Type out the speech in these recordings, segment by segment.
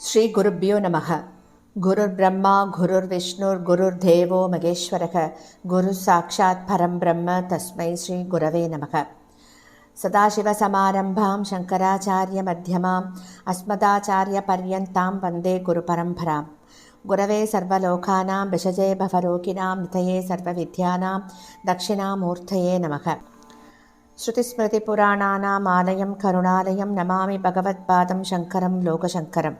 ஸ்ரீ குருப்யோ நமக. குருர் பிரம்மா குருர் விஷ்ணுர் குருர் தேவோ மகேஸ்வரக குரு சாட்சாத் பரம் பிரம்ம தஸ்மை ஸ்ரீ குரவே நமக. சதாசிவசமாரம்பாம் சங்கராச்சாரிய மத்தியமாம் அஸ்மதாச்சாரிய பர்யந்தாம் வந்தே குரு பரம்பராம். குரவே சர்வலோகானாம் விஷஜே பவரோகிணாம் நிதயே சர்வவித்யானாம் தட்சிணாமூர்த்தயே நமக. ஸ்ருதிஸ்மிருதிபுராணானாம் ஆலயம் கருணாலயம் நமாமி பகவத்பாதம் சங்கரம் லோகசங்கரம்.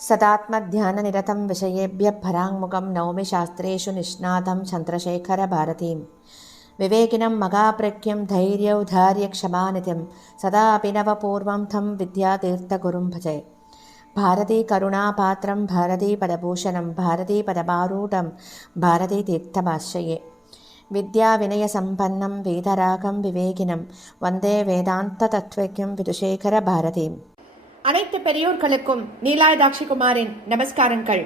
सदात्मध्याननिरतं विषयेभ्यः पराङ्मुखं नौमि शास्त्रेषु निष्णातं चन्द्रशेखरभारतीं. विवेकिनं मगाप्रज्ञं धैर्यौधार्यक्षमानिधिं सदा अभिनवपूर्वं तं विद्यातीर्थगुरुं भजे. भारतीकरुणापात्रं भारतीपदभूषणं भारतीपदमारूढं भारतीतीर्थमाश्रये. विद्याविनयसम्पन्नं वेदरागं विवेकिनं वन्दे वेदान्ततत्त्वज्ञं विदुशेखरभारतीम्. அனைத்து பெரியோர்களுக்கும் நீலாயதாட்சிகுமாரின் நமஸ்காரங்கள்.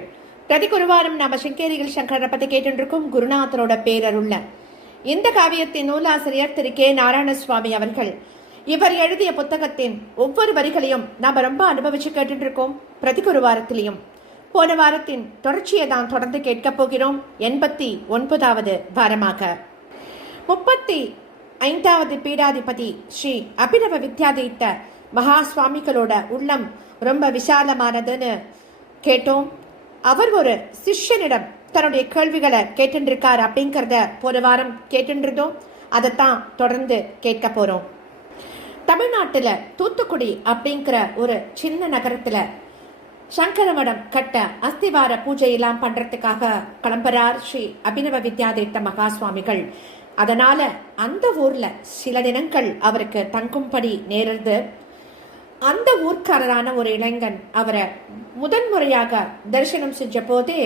பிரதி குருவாரம் நாம சிங்கேரியில் சங்கரரை பத்தி கேட்டுருக்கும் குருநாதரோட பேரருள்ள இந்த காவியத்தின் நூலாசிரியர் திரு கே நாராயணசுவாமி அவர்கள். இவர் எழுதிய புத்தகத்தின் ஒவ்வொரு வரிகளையும் நாம ரொம்ப அனுபவிச்சு கேட்டு இருக்கோம். பிரதி குருவாரத்திலையும் போன வாரத்தின் தொடர்ச்சியை தான் தொடர்ந்து கேட்க போகிறோம். 89வது வாரமாக 35வது பீடாதிபதி ஸ்ரீ அபிநவ வித்யாதீத்த மகா சுவாமிகளோட உள்ளம் ரொம்ப விசாலமானதுன்னு கேட்டோம். அவர் ஒரு சிஷ்யனிடம் தன்னுடைய கேள்விகளை கேட்டுருக்கார் அப்படிங்கிறத போன வாரம் கேட்டுருந்தோம். அதைத்தான் தொடர்ந்து கேட்க போறோம். தமிழ்நாட்டுல தூத்துக்குடி அப்படிங்கிற ஒரு சின்ன நகரத்துல சங்கரமடம் கட்ட அஸ்திவார பூஜையெல்லாம் பண்றதுக்காக கிளம்புறார் ஸ்ரீ அபிநவ வித்யாதீத்த மகா சுவாமிகள். அதனால அந்த ஊர்ல சில தினங்கள் அவருக்கு தங்கும்படி நேர்ந்து அந்த ஊர்க்காரரான ஒரு இளைஞன் அவரை முதன்முறையாக தரிசனம் செஞ்ச போதே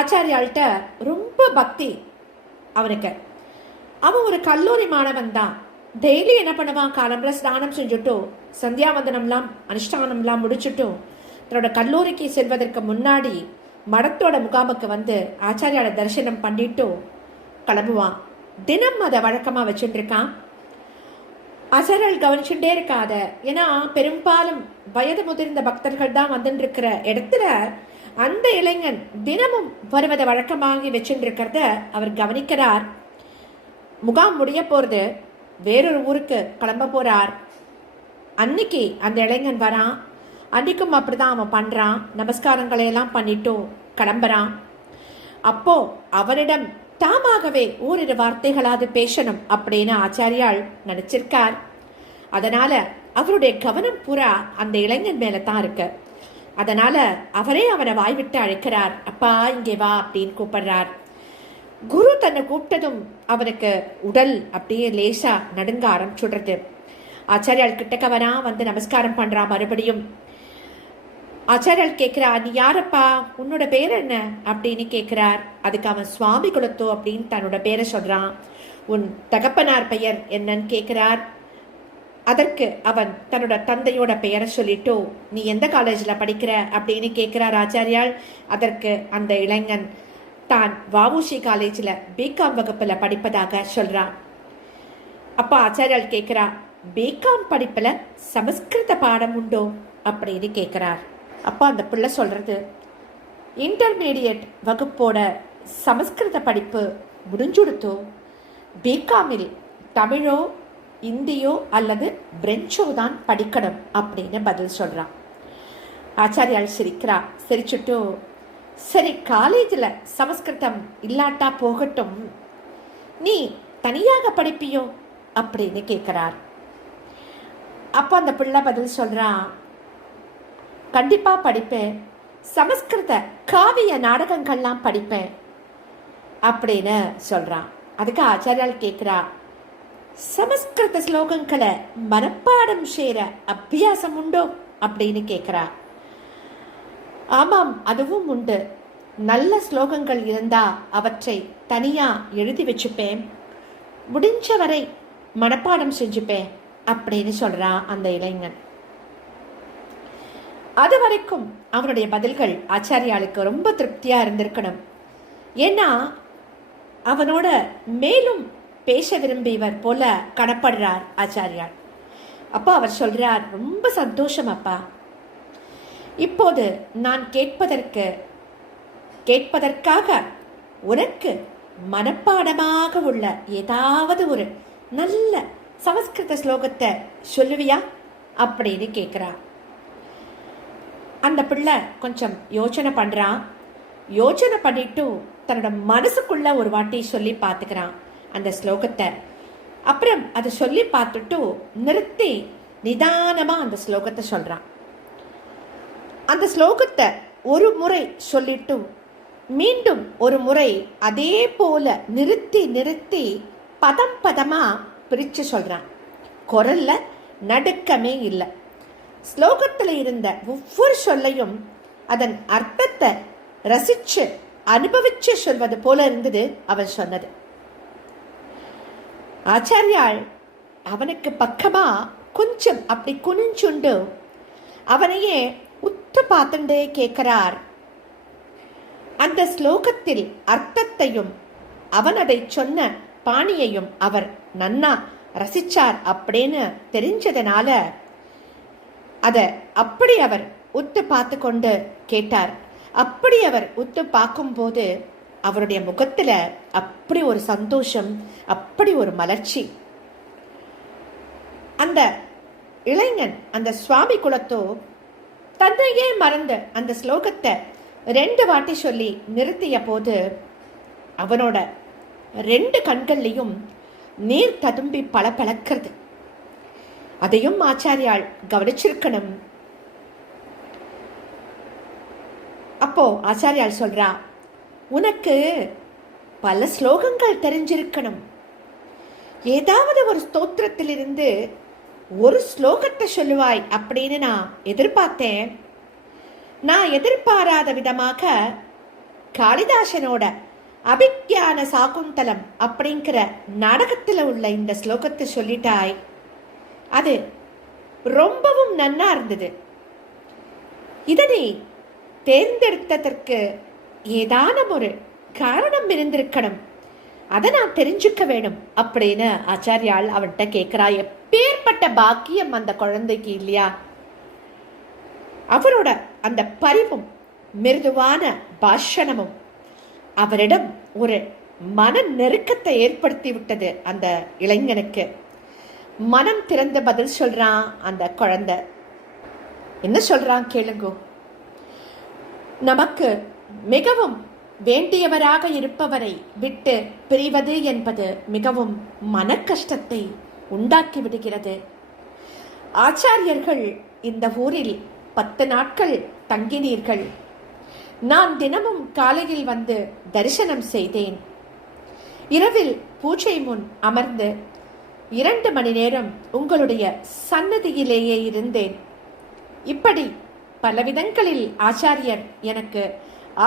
ஆச்சாரியாள்கிட்ட ரொம்ப பக்தி அவனுக்கு. அவன் ஒரு கல்லூரி மாணவன் தான். டெய்லி என்ன பண்ணுவான், காலம்பர ஸ்நானம் செஞ்சுட்டும் சந்தியாவந்தனம்லாம் அனுஷ்டானம்லாம் முடிச்சுட்டும் தன்னோட கல்லூரிக்கு செல்வதற்கு முன்னாடி மடத்தோட முகாமுக்கு வந்து ஆச்சாரியால தரிசனம் பண்ணிட்டும் கிளம்புவான். தினம் அதை வழக்கமா வச்சுட்டு இருக்கான். அசரல் கவனிச்சுட்டே இருக்காத. ஏன்னா பெரும்பாலும் வயது முதிர்ந்த பக்தர்கள் தான் வந்துட்டு இருக்கிற இடத்துல அந்த இளைஞன் தினமும் வருவதை வழக்கமாகி வச்சுட்டு இருக்கிறத அவர் கவனிக்கிறார். முகாம் முடிய போறது, வேறொரு ஊருக்கு கிளம்ப போறார். அன்னைக்கு அந்த இளைஞன் வரான். அன்னைக்கும் அப்படிதான் அவன் பண்றான். நமஸ்காரங்களை எல்லாம் பண்ணிட்டும் கிளம்புறான். அப்போ அவனிடம் தாமாகவே ஓரிரு வார்த்தைகளாவது பேசணும் அப்படின்னு ஆச்சாரியால் நினைச்சிருக்கார். அதனால அவருடைய கவனம் பூரா அந்த இளைஞன் மேல தான் இருக்கு. அதனால அவரே அவனை வாய்விட்டு அழைக்கிறார். அப்பா இங்கே வா அப்படின்னு கூப்பிடுறார். குரு தன்னை கூப்பிட்டதும் அவனுக்கு உடல் அப்படியே லேசா நடுங்க ஆரம்பிச்சுடுறது. ஆச்சாரியால் கிட்டக்க வரா, வந்து நமஸ்காரம் பண்றான். மறுபடியும் ஆச்சாரியால் கேட்கிறா, நீ யாரப்பா, உன்னோட பேர் என்ன அப்படின்னு கேட்கிறார். அதுக்கு அவன் சுவாமி குலத்தோ அப்படின்னு தன்னோட பேரை சொல்றான். உன் தகப்பனார் பெயர் என்னன்னு கேட்கிறார். அதற்கு அவன் தன்னோட தந்தையோட பெயரை சொல்லிட்டோ நீ எந்த காலேஜில் படிக்கிற அப்படின்னு கேட்கிறார் ஆச்சாரியால். அதற்கு அந்த இளைஞன் தான் வஉசி காலேஜில் பிகாம் வகுப்பில் படிப்பதாக சொல்றான். அப்பா ஆச்சாரியால் கேட்கிறா, பிகாம் படிப்புல சமஸ்கிருத பாடம் உண்டோ அப்படின்னு கேட்கிறார். அப்பா அந்த பிள்ளை சொல்றது, இன்டர்மீடியட் வகுப்போட சமஸ்கிருத படிப்பு முடிஞ்சுடுத்தோ, பிகாமில் தமிழோ இந்தியோ அல்லது பிரெஞ்சோ தான் படிக்கணும் அப்படின்னு பதில் சொல்றான். ஆச்சாரியால் சிரிக்கிறா. சிரிச்சுட்டு, சரி காலேஜில் சமஸ்கிருதம் இல்லாட்டா போகட்டும், நீ தனியாக படிப்பியோ அப்படின்னு கேட்கிறார். அப்போ அந்த பிள்ளை பதில் சொல்றான், கண்டிப்பா படிப்பேன், சமஸ்கிருத காவிய நாடகங்கள்லாம் படிப்பேன் அப்படின்னு சொல்றான். அதுக்கு ஆச்சாரியால் கேட்கிறா, சமஸ்கிருத ஸ்லோகங்களை மனப்பாடம் செய்ற அபியாசம் உண்டோ அப்படின்னு கேட்கிறா. ஆமாம், அதுவும் உண்டு. நல்ல ஸ்லோகங்கள் இருந்தா அவற்றை தனியா எழுதி வச்சுப்பேன், முடிஞ்சவரை மனப்பாடம் செஞ்சுப்பேன் அப்படின்னு சொல்றான் அந்த இளைஞன். அது வரைக்கும் அவனுடைய பதில்கள் ஆச்சாரியாளுக்கு ரொம்ப திருப்தியா இருந்திருக்கணும். ஏன்னா அவனோட மேலும் பேச விரும்பியவர் போல கணப்படுறார் ஆச்சாரியார். அப்பா அவர் சொல்றார், ரொம்ப சந்தோஷம் அப்பா, இப்போது நான் கேட்பதற்காக உனக்கு மனப்பாடமாக உள்ள ஏதாவது ஒரு நல்ல சமஸ்கிருத ஸ்லோகத்தை சொல்லுவியா அப்படின்னு கேட்குறான். அந்த பிள்ளை கொஞ்சம் யோசனை பண்ணுறான். யோசனை பண்ணிட்டு தன்னோட மனசுக்குள்ள ஒரு வாட்டி சொல்லி பார்த்துக்கிறான் அந்த ஸ்லோகத்தை. அப்புறம் அதை சொல்லி பார்த்துட்டு நிறுத்தி நிதானமாக அந்த ஸ்லோகத்தை சொல்கிறான். அந்த ஸ்லோகத்தை ஒரு முறை சொல்லிட்டு மீண்டும் ஒரு முறை அதே போல நிறுத்தி நிறுத்தி பதம் பதமாக பிரித்து சொல்கிறான். குரல்ல நடுக்கமே இல்லை. ஸ்லோகத்தில் இருந்த ஒவ்வொரு சொல்லையும் அதன் அர்த்தத்தை ரசிச்சு அனுபவிச்சு சொல்வது போல இருந்தது அவன் சொன்னது. ஆச்சாரியால் அவனுக்கு பக்கமா கொஞ்சம் அப்படி குனிஞ்சுண்டு அவனையே உத்து பார்த்துட்டே கேட்கிறார். அந்த ஸ்லோகத்தில் அர்த்தத்தையும் அவன் அதை சொன்ன பாணியையும் அவர் நன்னா ரசிச்சார் அப்படின்னு தெரிஞ்சதுனால அதை அப்படி அவர் உத்து பார்த்து கொண்டு கேட்டார். அப்படி அவர் உத்து பார்க்கும்போது அவருடைய முகத்துல அப்படி ஒரு சந்தோஷம், அப்படி ஒரு மலர்ச்சி. அந்த இளைஞன் அந்த சுவாமி குலத்தோ தன்னையே மறந்து அந்த ஸ்லோகத்தை 2 வாட்டி சொல்லி நிறுத்திய போது அவனோட 2 கண்கள்லையும் நீர் ததும்பி பளபளக்கிறது. அதையும் ஆச்சாரியால் கவனிச்சிருக்கணும். அப்போ ஆச்சாரியால் சொல்றா, உனக்கு பல ஸ்லோகங்கள் தெரிஞ்சிருக்கணும். ஏதாவது ஒரு ஸ்தோத்திரத்திலிருந்து ஒரு ஸ்லோகத்தை சொல்லுவாய் அப்படின்னு நான் எதிர்பார்த்தேன். நான் எதிர்பாராத விதமாக காளிதாசனோட அபிக்ஞான சாகுந்தலம் அப்படிங்கிற நாடகத்தில் உள்ள இந்த ஸ்லோகத்தை சொல்லிட்டாய். அது ரொம்பவும் நன்னா இருந்தது. இதனை தேர்ந்தெடுத்ததற்கு ஏதானும் ஒரு காரணம் இருந்திருக்கணும். அதை நான் தெரிஞ்சுக்க வேணும் அப்படின்னு ஆச்சாரியால் அவன்கிட்ட கேட்கிறா. எப்பேற்பட்ட பாக்கியம் அந்த குழந்தைக்கு இல்லையா? அவரோட அந்த பரிவும் மிருதுவான பாஷணமும் அவரிடம் ஒரு மன நெருக்கத்தை ஏற்படுத்தி விட்டது அந்த இளைஞனுக்கு. மனம் திறந்த பதில் சொல்றான் அந்த குழந்தை. என்ன சொல்றான் கேளுங்கோ. நமக்கு மிகவும் வேண்டியவராக இருப்பவரை விட்டு பிரிவது என்பது மிகவும் மன கஷ்டத்தை உண்டாக்கி விடுகிறது. ஆச்சாரியர்கள் இந்த ஊரில் 10 நாட்கள் தங்கினீர்கள். நான் தினமும் காலையில் வந்து தரிசனம் செய்தேன். இரவில் பூஜை முன் அமர்ந்து 2 மணி நேரம் உங்களுடைய சன்னதியிலேயே இருந்தேன். இப்படி பலவிதங்களில் ஆச்சாரியர் எனக்கு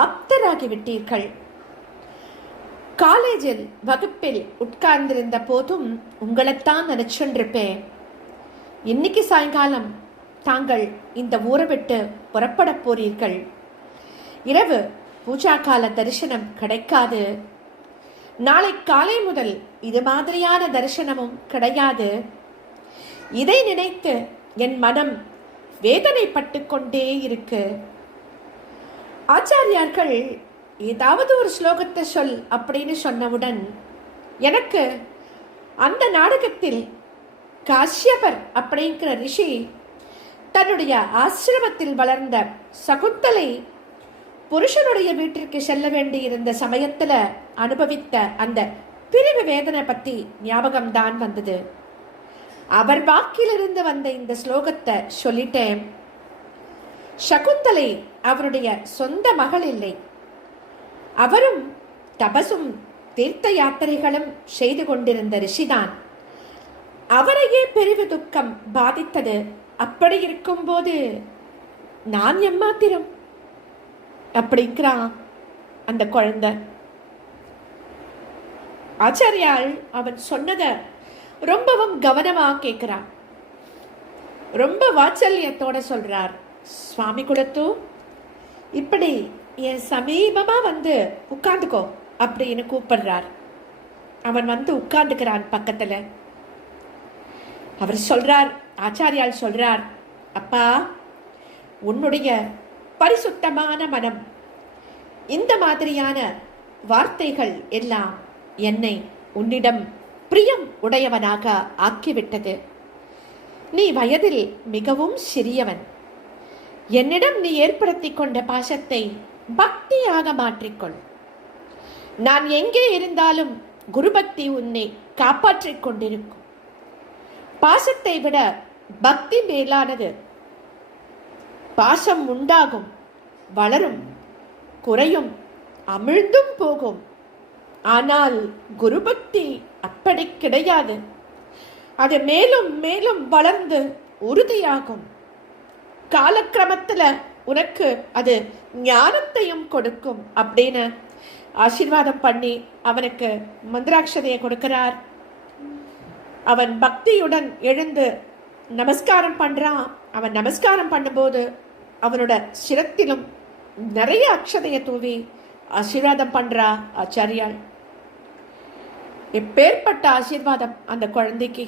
ஆப்தராகிவிட்டீர்கள். காலேஜில் வகுப்பில் உட்கார்ந்திருந்த போதும் உங்களைத்தான் நினைச்சுருப்பேன். இன்னைக்கு சாயங்காலம் தாங்கள் இந்த ஊரை விட்டு புறப்பட போறீர்கள். இரவு பூஜா கால தரிசனம் கிடைக்காது. நாளை காலை முதல் இது மாதிரியான தரிசனமும் கிடையாது. இதை நினைத்து என் மனம் வேதனைப்பட்டு கொண்டே இருக்கு. ஆச்சாரியார்கள் ஏதாவது ஒரு ஸ்லோகத்தை சொல் அப்படின்னு சொன்னவுடன் எனக்கு அந்த நாடகத்தில் காஷ்யபர் அப்படிங்கிற ரிஷி தன்னுடைய ஆசிரமத்தில் வளர்ந்த சகுந்தலை புருஷனுடைய வீட்டிற்கு செல்ல வேண்டியிருந்த சமயத்துல அனுபவித்த அந்த பிரிவு வேதனை பத்தி ஞாபகம்தான் வந்தது. அவர் வாக்கிலிருந்து வந்த இந்த ஸ்லோகத்தை சொல்லிட்டேன். சகுந்தலை அவருடைய சொந்த மகள் இல்லை. அவரும் தபசும் தீர்த்த யாத்திரைகளும் செய்து கொண்டிருந்த ரிஷிதான். அவரையே பிரிவு துக்கம் பாதித்தது. அப்படி இருக்கும்போது நான் எம்மாத்திரம் அப்படிங்கிறான் அந்த குழந்தை. ஆச்சாரியால் அவன் சொன்னத ரொம்பவும் கவனமா கேட்கிறான். ரொம்ப வாத்சல்யத்தோட சொல்றார். சுவாமி குலத்து, இப்படி என் சமீபமா வந்து உட்கார்ந்துக்கோ அப்படின்னு கூப்பிடுறார். அவன் வந்து உட்கார்ந்துக்கிறான் பக்கத்துல. அவர் சொல்றார், ஆச்சாரியால் சொல்றார், அப்பா உன்னுடைய பரிசுத்தமான மனம் இந்த மாதிரியான வார்த்தைகள் எல்லாம் என்னை உன்னிடம் பிரியம் உடையவனாக ஆக்கிவிட்டது. நீ வயதில் மிகவும் சிறியவன். என்னிடம் நீ ஏற்படுத்தி கொண்ட பாசத்தை பக்தியாக மாற்றிக்கொள். நான் எங்கே இருந்தாலும் குருபக்தி உன்னை காப்பாற்றிக் கொண்டிருக்கும். பாசத்தை விட பக்தி மேலானது. பாசம் உண்டாகும், வளரும், குறையும், அமிழ்ந்தும் போகும். ஆனால் குருபக்தி அப்படி கிடையாது. அது மேலும் மேலும் வளர்ந்து உறுதியாகும். காலக்கிரமத்தில் உனக்கு அது ஞானத்தையும் கொடுக்கும் அப்படின்னு ஆசீர்வாதம் பண்ணி அவனுக்கு மந்திராட்சதையை கொடுக்கிறார். அவன் பக்தியுடன் எழுந்து நமஸ்காரம் பண்றான். அவன் நமஸ்காரம் பண்ணும்போது அவனோட சிரத்திலும் நிறைய அக்ஷதையை தூவி ஆசீர்வாதம் பண்றா ஆச்சாரியாள். எப்பேற்பட்ட ஆசீர்வாதம் அந்த குழந்தைக்கு.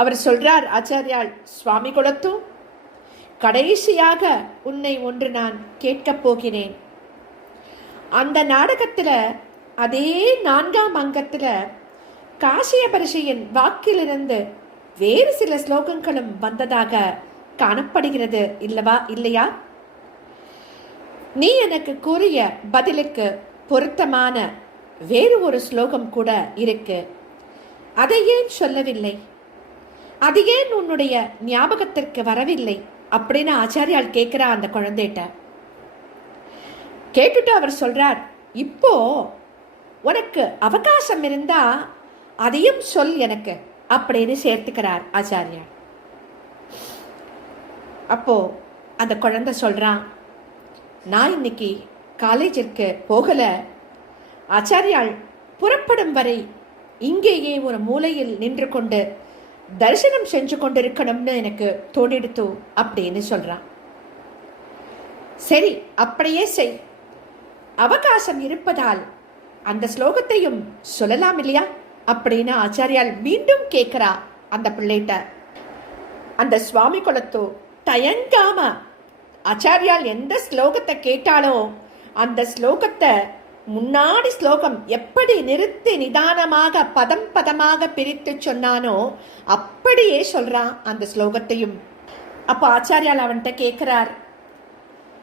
அவர் சொல்றார் ஆச்சாரியாள், சுவாமி குலத்து, கடைசியாக உன்னை ஒன்று நான் கேட்கப் போகிறேன். அந்த நாடகத்துல அதே 4ஆம் அங்கத்துல காசிய பரிசையின் வாக்கிலிருந்து வேறு சில ஸ்லோகங்களும் வந்ததாக காணப்படுகிறது இல்லையா? நீ எனக்கு கூறிய பதிலுக்கு பொருத்தமான வேறு ஒரு ஸ்லோகம் கூட இருக்கு. அதை ஏன் சொல்லவில்லை? அது ஏன் உன்னுடைய ஞாபகத்திற்கு வரவில்லை அப்படின்னு ஆச்சாரியால் கேட்கிறா அந்த குழந்தைகிட்ட. கேட்டுட்டு அவர் சொல்றார், இப்போ உனக்கு அவகாசம் இருந்தா அதையும் சொல் எனக்கு அப்படின்னு சேர்த்துக்கிறார் ஆச்சாரியார். அப்போ அந்த குழந்தை சொல்றான், நான் இன்னைக்கு காலேஜிற்கு போகல. ஆச்சாரியால் புறப்படும் வரை இங்கேயே ஒரு மூலையில் நின்று கொண்டு தரிசனம் செஞ்சு கொண்டிருக்கணும்னு எனக்கு தோணிடுத்து அப்படின்னு சொல்றான். சரி, அப்படியே செய். அவகாசம் இருப்பதால் அந்த ஸ்லோகத்தையும் சொல்லலாம் இல்லையா அப்படின்னு ஆச்சாரியால் மீண்டும் கேட்கிறா அந்த பிள்ளைகிட்ட. அந்த சுவாமி குலத்து தயங்காம ஆச்சாரியால் எந்த ஸ்லோகத்தை கேட்டாலோ அந்த ஸ்லோகத்தை முன்னாடி ஸ்லோகம் எப்படி நிறுத்தி நிதானமாக பதம் பதமாக பிரித்து சொன்னானோ அப்படியே சொல்றான் அந்த ஸ்லோகத்தையும். அப்போ ஆச்சாரியால் அவன்கிட்ட கேட்கிறார்,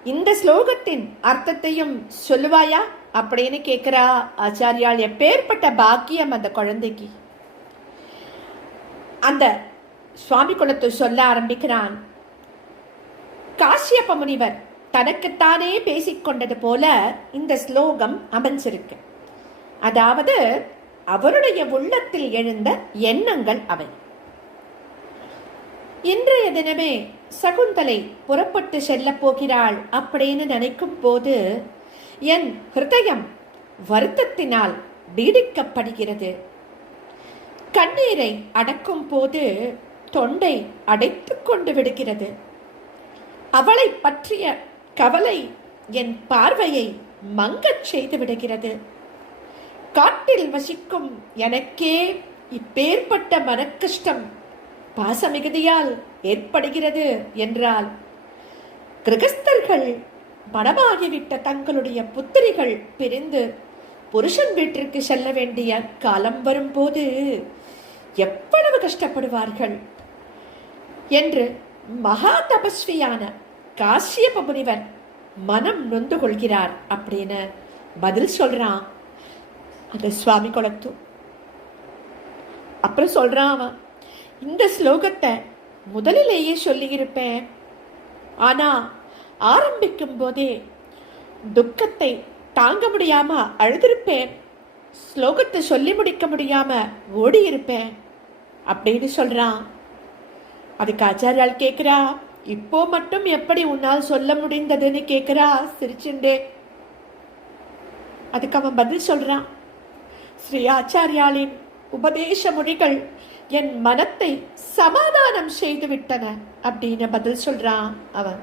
இந்த ஸ்லோகத்தின் அர்த்தத்தையும் சொல்லுவாயா அப்படின்னு கேட்கிறா ஆச்சாரியால். எப்பேற்பட்ட பாக்கியம் அந்த குழந்தைக்கு. அந்த சுவாமி குலத்து சொல்ல ஆரம்பிக்கிறான். காசியப்ப முனிவர் தனக்குத்தானே பேசிக்கொண்டது போல இந்த ஸ்லோகம் அமைஞ்சிருக்கு. அதாவது அவருடைய உள்ளத்தில் எழுந்த எண்ணங்கள் அவை. இன்றைய தினமே சகுந்தலை புறப்பட்டு செல்ல போகிறாள் அப்படின்னு நினைக்கும் போது என் ஹிருதயம் வருத்தத்தினால் பீடிக்கப்படுகிறது. கண்ணீரை அடக்கும் போது தொண்டை அடைத்து கொண்டு விடுகிறது. அவளை பற்றிய கவலை என் பார்வையை மங்கச் செய்து விடுகிறது. காட்டில் வசிக்கும் எனக்கே இப்பேற்பட்ட மனக்கஷ்டம் பாசமிகுதியால் ஏற்படுகிறது என்றால், கிரகஸ்தர்கள் மனமாகிவிட்ட தங்களுடைய புத்திரிகள் பிரிந்து புருஷன் வீட்டிற்கு செல்ல வேண்டிய காலம் வரும்போது எவ்வளவு கஷ்டப்படுவார்கள் என்று மகா தபஸ்வியான காசியப்ப முனிவர் மனம் நொந்து கொள்கிறார் அப்படின்னு பதில் சொல்றான் அந்த சுவாமி குலத்து. அப்புறம் சொல்றான் அவன், இந்த ஸ்லோகத்தை முதலிலேயே சொல்லியிருப்பேன், ஆனா ஆரம்பிக்கும் போதே துக்கத்தை தாங்க முடியாம அழுதிருப்பேன், ஸ்லோகத்தை சொல்லி முடிக்க முடியாம ஓடியிருப்பேன் அப்படின்னு சொல்றான். அதுக்கு ஆச்சாரியால் கேட்கிறா, இப்போ மட்டும் எப்படி உன்னால் சொல்ல முடிந்ததுன்னு கேட்கிறா சிரிச்சுண்டே. அதுக்கு அவன் பதில் சொல்றான், ஸ்ரீ ஆச்சாரியாலின் உபதேச மொழிகள் என் மனத்தை சமாதானம் செய்து விட்டன அப்படின்னு பதில் சொல்றான் அவன்.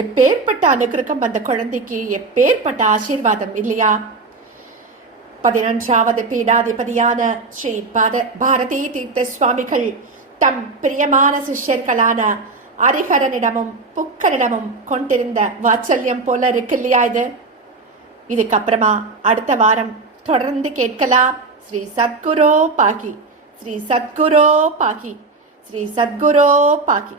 எப்பேற்பட்ட அனுகிரகம் அந்த குழந்தைக்கு, எப்பேற்பட்ட ஆசீர்வாதம் இல்லையா? 11வது பீடாதிபதியான ஸ்ரீ பாரதி தீர்த்த சுவாமிகள் தம் பிரியமான சிஷ்யர்களான ஹரிஹரனிடமும் புக்கனிடமும் கொண்டிருந்த வாத்சல்யம் போல இருக்கு இல்லையா இது? இதுக்கப்புறமா அடுத்த வாரம் தொடர்ந்து கேட்கலாம். ஸ்ரீ சத்குரோ பாகி, ஸ்ரீ சத்குரோ பாகி, ஸ்ரீ சத்குரோ பாகி.